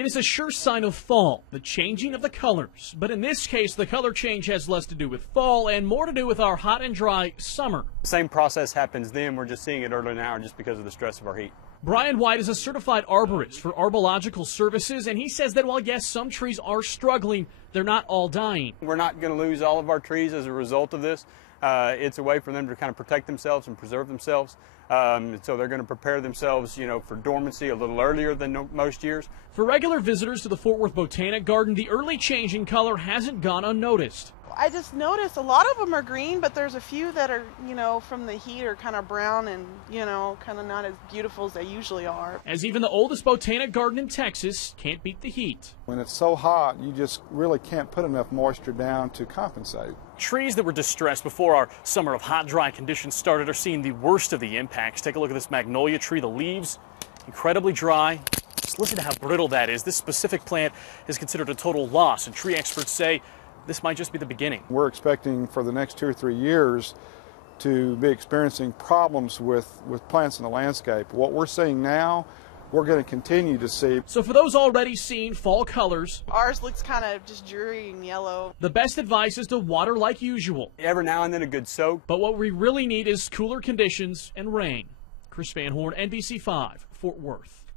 It is a sure sign of fall, the changing of the colors. But in this case, the color change has less to do with fall and more to do with our hot and dry summer. Same process happens then. We're just seeing it earlier now just because of the stress of our heat. Bryan White is a certified arborist for Arborilogical services, and he says that while, yes, some trees are struggling, they're not all dying. We're not going to lose all of our trees as a result of this. It's a way for them to kind of protect themselves and preserve themselves. So they're going to prepare themselves, for dormancy a little earlier than most years. For regular visitors to the Fort Worth Botanic Garden, the early change in color hasn't gone unnoticed. I just noticed a lot of them are green, but there's a few that are, from the heat are kind of brown and, kind of not as beautiful as they usually are. As even the oldest botanic garden in Texas can't beat the heat. When it's so hot, you just really can't put enough moisture down to compensate. Trees that were distressed before our summer of hot, dry conditions started are seeing the worst of the impacts. Take a look at this magnolia tree. The leaves, incredibly dry. Just listen to how brittle that is. This specific plant is considered a total loss, and tree experts say this might just be the beginning. We're expecting for the next 2 or 3 years to be experiencing problems with plants in the landscape. What we're seeing now, we're going to continue to see. So for those already seeing fall colors, ours looks kind of just dreary and yellow. The best advice is to water like usual. Every now and then a good soak. But what we really need is cooler conditions and rain. Chris Van Horn, NBC 5, Fort Worth.